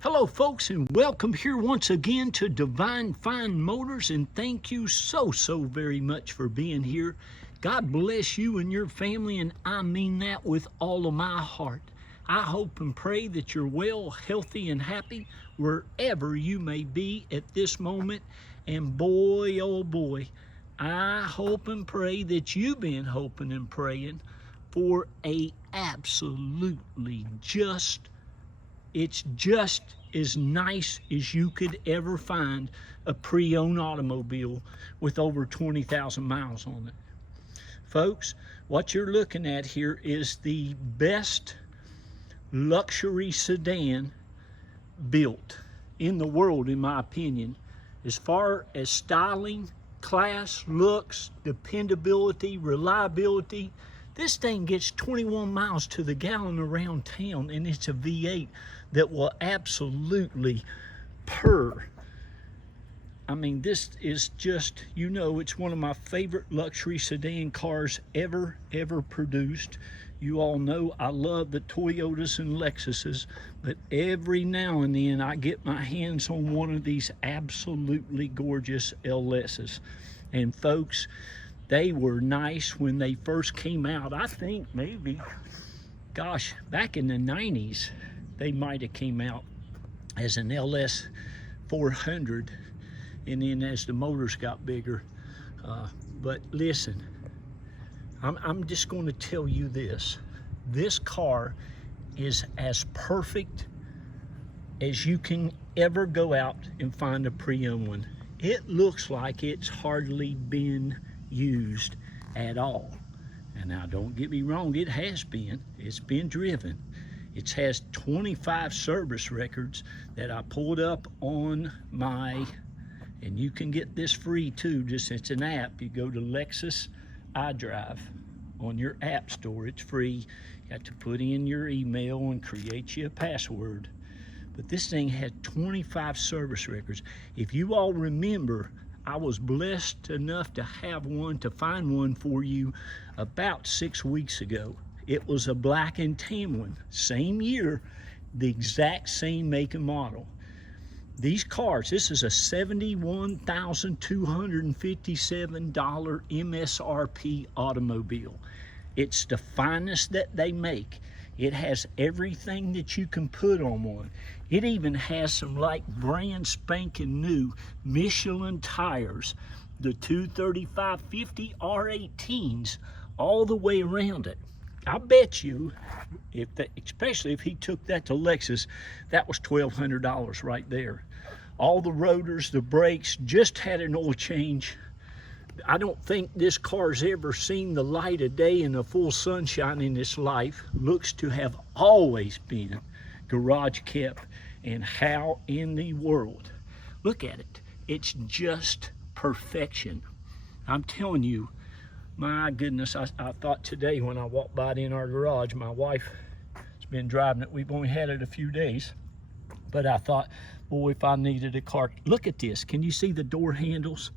Hello folks, and welcome here once again to Divine Fine Motors, and thank you so very much for being here. God bless you and your family, and I mean that with all of my heart. I hope and pray that you're well, healthy, and happy wherever you may be at this moment. And boy, oh boy, I hope and pray that you've been hoping and praying for a absolutely it's just as nice as you could ever find a pre-owned automobile with over 20,000 miles on it. Folks, what you're looking at here is the best luxury sedan built in the world, in my opinion, as far as styling, class, looks, dependability, reliability. This thing gets 21 miles to the gallon around town, and it's a V8 that will absolutely purr. I mean, this is just, you know, it's one of my favorite luxury sedan cars ever produced. You all know I love the Toyotas and Lexuses, but every now and then I get my hands on one of these absolutely gorgeous LSs. And folks, they were nice when they first came out. I think maybe, gosh, back in the 90s, they might have came out as an LS400, and then as the motors got bigger. But listen, I'm just going to tell you this. This car is as perfect as you can ever go out and find a pre-owned one. It looks like it's hardly been used at all. And now don't get me wrong, it has been. It's been driven. It has 25 service records that I pulled up on my, and you can get this free too, just it's an app. You go to Lexus iDrive on your app store, it's free. You have to put in your email and create you a password. But this thing had 25 service records. If you all remember, I was blessed enough to have one, to find one for you about 6 weeks ago. It was a black and tan one, same year, the exact same make and model. These cars, this is a $71,257 M.S.R.P. automobile. It's the finest that they make. It has everything that you can put on one. It even has some like brand spanking new Michelin tires, the 235/50 R18s, all the way around it. I bet you, especially if he took that to Lexus, that was $1,200 right there. All the rotors, the brakes, just had an oil change. I don't think this car's ever seen the light of day in the full sunshine in its life. Looks to have always been garage kept. And how in the world? Look at it. It's just perfection. I'm telling you, my goodness, I thought today when I walked by it in our garage, my wife has been driving it. We've only had it a few days, but I thought, boy, if I needed a car. Look at this. Can you see the door handles,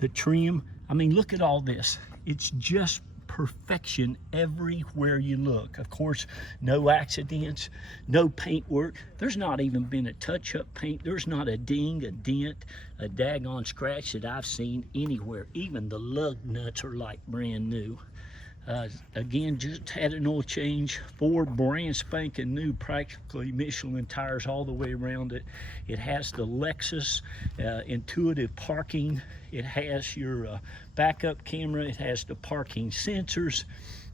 the trim? I mean, look at all this. It's just perfection everywhere you look. Of course, no accidents, no paint work. There's not even been a touch-up paint. There's not a ding, a dent, a daggone scratch that I've seen anywhere. Even the lug nuts are like brand new. Again, just had an oil change, 4 brand spanking new, practically Michelin tires all the way around it. It has the Lexus intuitive parking. It has your backup camera. It has the parking sensors.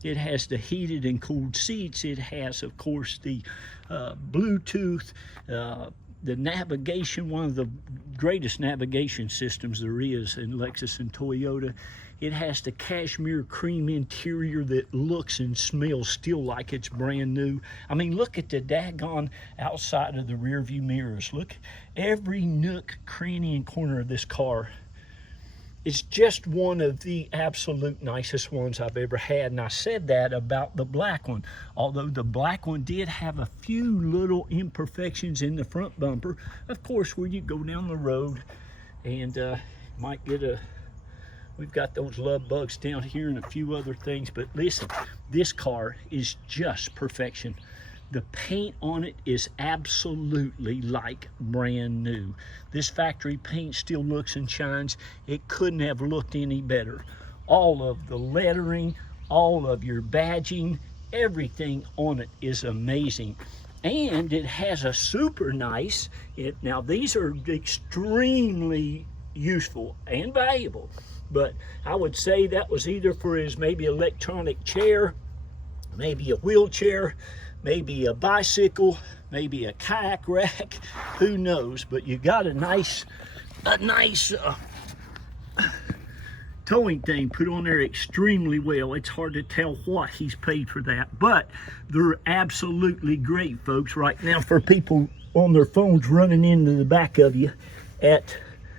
It has the heated and cooled seats. It has, of course, the Bluetooth, the navigation, one of the greatest navigation systems there is in Lexus and Toyota. It has the cashmere cream interior that looks and smells still like it's brand new. I mean, look at the daggone outside of the rear view mirrors. Look, every nook, cranny, and corner of this car. It's just one of the absolute nicest ones I've ever had. And I said that about the black one. Although the black one did have a few little imperfections in the front bumper. Of course, where you go down the road and might get a, we've got those love bugs down here and a few other things. But listen, this car is just perfection. The paint on it is absolutely like brand new. This factory paint still looks and shines. It couldn't have looked any better. All of the lettering, all of your badging, everything on it is amazing. And it has a super nice, now these are extremely useful and valuable, but I would say that was either for his maybe electronic chair, maybe a wheelchair, maybe a bicycle, maybe a kayak rack, who knows. But you got a nice towing thing put on there extremely well. It's hard to tell what he's paid for that, but they're absolutely great, folks, right now for people on their phones running into the back of you at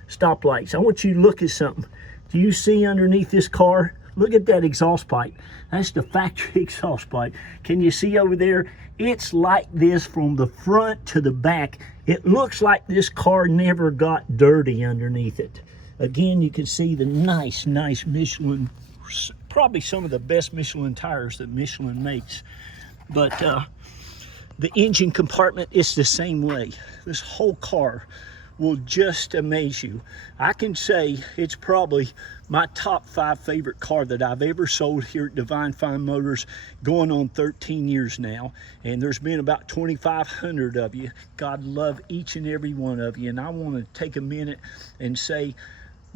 stoplights. I want you to look at something. Do you see underneath this car? Look at that exhaust pipe. That's the factory exhaust pipe. Can you see over there? It's like this from the front to the back. It looks like this car never got dirty underneath it. Again, you can see the nice Michelin, probably some of the best Michelin tires that Michelin makes. But the engine compartment is the same way. This whole car will just amaze you. I can say it's probably my top 5 favorite car that I've ever sold here at Divine Fine Motors, going on 13 years now. And there's been about 2,500 of you. God love each and every one of you. And I want to take a minute and say,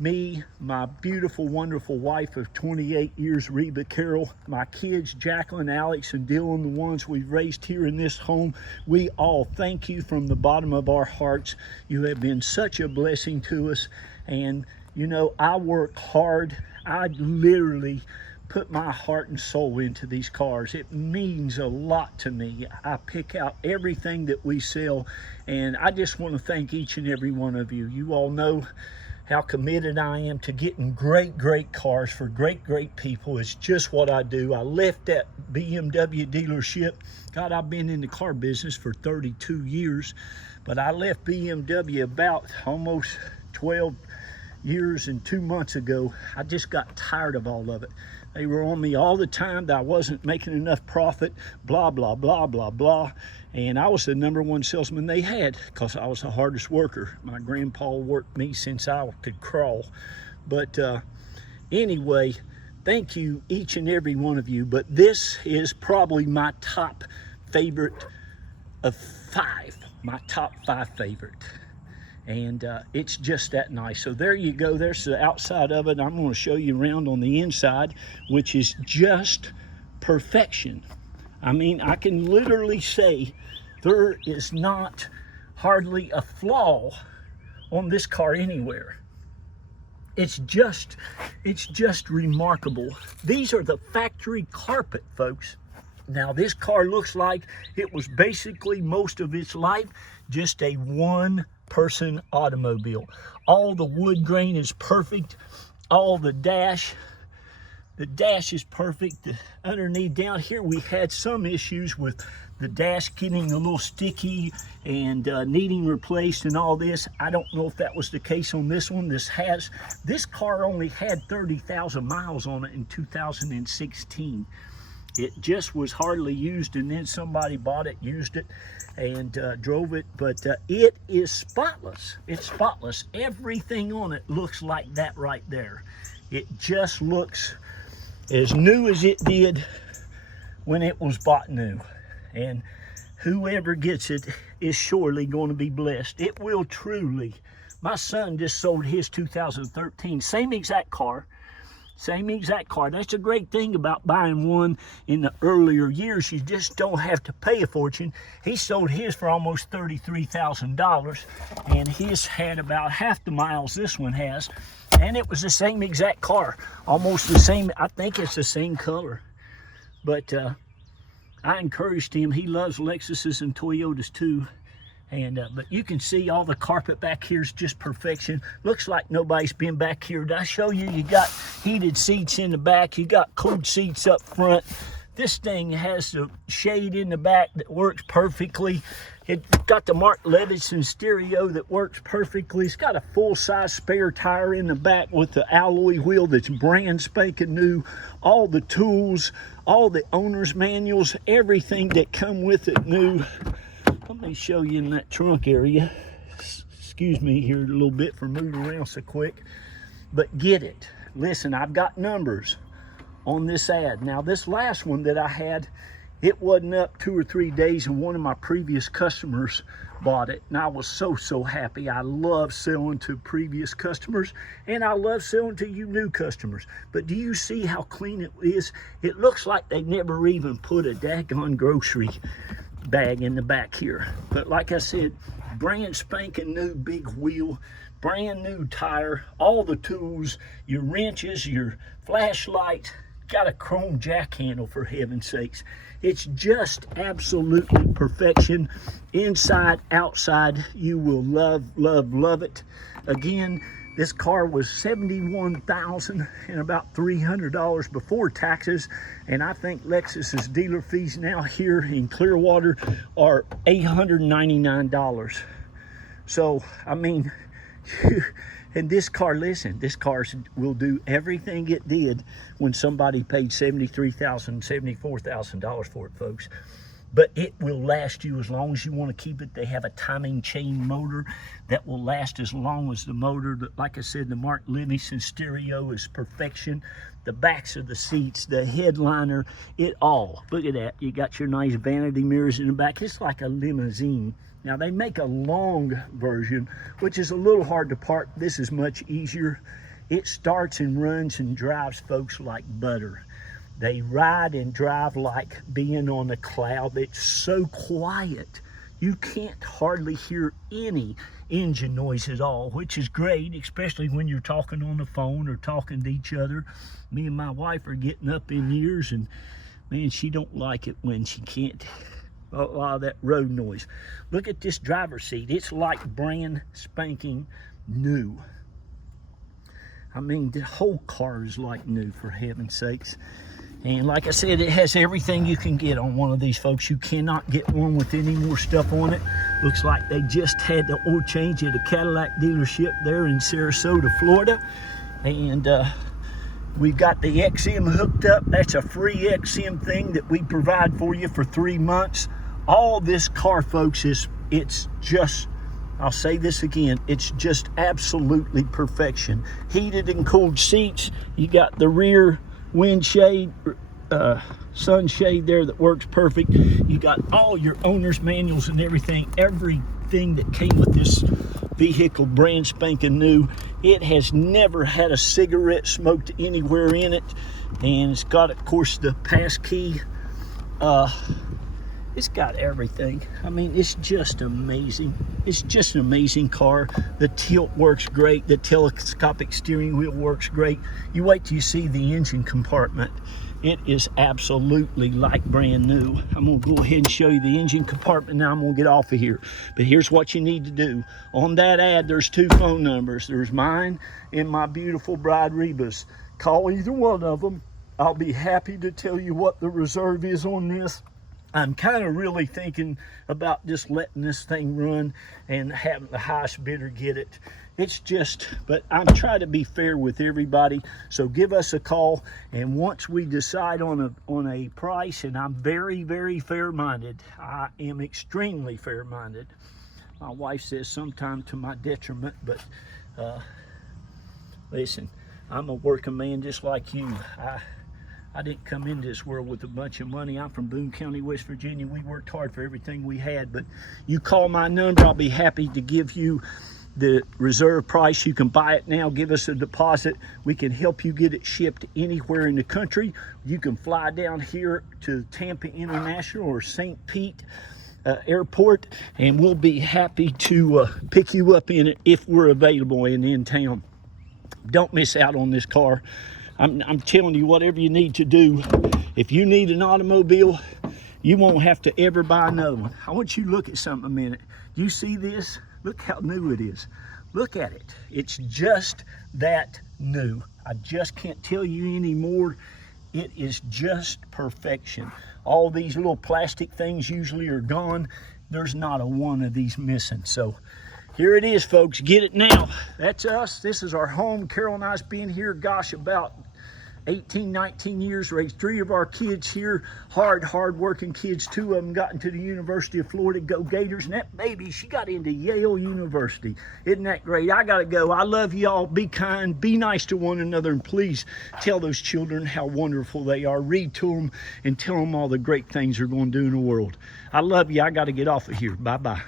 me, my beautiful, wonderful wife of 28 years, Reba Carroll, my kids, Jacqueline, Alex, and Dylan, the ones we've raised here in this home, we all thank you from the bottom of our hearts. You have been such a blessing to us. And, you know, I work hard. I literally put my heart and soul into these cars. It means a lot to me. I pick out everything that we sell, and I just want to thank each and every one of you. You all know how committed I am to getting great cars for great people. It's just what I do. I left that BMW dealership. God, I've been in the car business for 32 years, but I left BMW about almost 12 years and 2 months ago. I just got tired of all of it. They were on me all the time that I wasn't making enough profit, blah, blah, blah, blah, blah. And I was the #1 salesman they had because I was the hardest worker. My grandpa worked me since I could crawl. But anyway, thank you, each and every one of you. But this is probably my top favorite of 5, my top 5 favorite. And it's just that nice. So there you go. There's the outside of it. I'm going to show you around on the inside, which is just perfection. I mean, I can literally say there is not hardly a flaw on this car anywhere. It's just remarkable. These are the factory carpet, folks. Now, this car looks like it was basically most of its life just a one-person automobile. All the wood grain is perfect. All the dash is perfect. Underneath down here, we had some issues with the dash getting a little sticky and needing replaced and all this. I don't know if that was the case on this one. This car only had 30,000 miles on it in 2016. It just was hardly used, and then somebody bought it, used it, and drove it. But it is spotless. It's spotless. Everything on it looks like that right there. It just looks as new as it did when it was bought new. And whoever gets it is surely going to be blessed. It will truly. My son just sold his 2013, same exact car. Same exact car. That's a great thing about buying one in the earlier years. You just don't have to pay a fortune. He sold his for almost $33,000, and his had about half the miles this one has. And it was the same exact car, almost the same. I think it's the same color. But I encouraged him. He loves Lexuses and Toyotas too. And but you can see all the carpet back here is just perfection. Looks like nobody's been back here. Did I show you? You got heated seats in the back. You got cooled seats up front. This thing has a shade in the back that works perfectly. It's got the Mark Levinson stereo that works perfectly. It's got a full-size spare tire in the back with the alloy wheel that's brand spanking new. All the tools, all the owner's manuals, everything that come with it new. Let me show you in that trunk area. Excuse me here a little bit for moving around so quick. But get it. Listen, I've got numbers on this ad. Now, this last one that I had, it wasn't up 2 or 3 days, and one of my previous customers bought it, and I was so happy. I love selling to previous customers, and I love selling to you new customers. But do you see how clean it is? It looks like they never even put a daggone grocery bag in the back here. But like I said, brand spanking new big wheel, brand new tire, all the tools, your wrenches, your flashlight, got a chrome jack handle, for heaven's sakes. It's just absolutely perfection. Inside, outside, you will love it. Again, this car was $71,000 and about $300 before taxes, and I think Lexus's dealer fees now here in Clearwater are $899. So, I mean, and this car, listen, this car will do everything it did when somebody paid $73,000, $74,000 for it, folks. But it will last you as long as you want to keep it. They have a timing chain motor that will last as long as the motor. Like I said, the Mark Levinson stereo is perfection. The backs of the seats, the headliner, it all. Look at that. You got your nice vanity mirrors in the back. It's like a limousine. Now, they make a long version, which is a little hard to park. This is much easier. It starts and runs and drives folks like butter. They ride and drive like being on a cloud. It's so quiet. You can't hardly hear any engine noise at all, which is great, especially when you're talking on the phone or talking to each other. Me and my wife are getting up in years, and man, she don't like it when she can't. A lot of that road noise. Look at this driver's seat. It's like brand spanking new. I mean, the whole car is like new, for heaven's sakes. And like I said, it has everything you can get on one of these, folks. You cannot get one with any more stuff on it. Looks like they just had the oil change at a Cadillac dealership there in Sarasota, Florida. And we've got the XM hooked up. That's a free XM thing that we provide for you for 3 months. All this car, folks, it's just, I'll say this again, it's just absolutely perfection. Heated and cooled seats. You got the rear wind shade, sunshade there that works perfect. You got all your owner's manuals and everything that came with this vehicle, brand spanking new. It has never had a cigarette smoked anywhere in it, and it's got, of course, the pass key. It's got everything. I mean, it's just amazing. It's just an amazing car. The tilt works great. The telescopic steering wheel works great. You wait till you see the engine compartment. It is absolutely like brand new. I'm gonna go ahead and show you the engine compartment now. I'm gonna get off of here. But here's what you need to do. On that ad, there's 2 phone numbers. There's mine and my beautiful bride Reba's. Call either one of them. I'll be happy to tell you what the reserve is on this. I'm kind of really thinking about just letting this thing run and having the highest bidder get it. It's just, but I'm trying to be fair with everybody. So give us a call, and once we decide on a price, and I'm very fair-minded. I am extremely fair-minded. My wife says sometimes to my detriment, but listen, I'm a working man just like you. I didn't come into this world with a bunch of money. I'm from Boone County, West Virginia. We worked hard for everything we had, but you call my number, I'll be happy to give you the reserve price. You can buy it now, give us a deposit. We can help you get it shipped anywhere in the country. You can fly down here to Tampa International or St. Pete Airport, and we'll be happy to pick you up in it if we're available and in town. Don't miss out on this car. I'm telling you, whatever you need to do, if you need an automobile, you won't have to ever buy another one. I want you to look at something a minute. Do you see this? Look how new it is. Look at it. It's just that new. I just can't tell you any more. It is just perfection. All these little plastic things usually are gone. There's not a one of these missing. So here it is, folks. Get it now. That's us. This is our home. Carol and I's been here, gosh, about 18, 19 years, raised 3 of our kids here. Hard working kids. 2 of them got into the University of Florida, go Gators. And that baby, she got into Yale University. Isn't that great? I got to go. I love y'all. Be kind. Be nice to one another. And please tell those children how wonderful they are. Read to them and tell them all the great things they're going to do in the world. I love you. I got to get off of here. Bye-bye.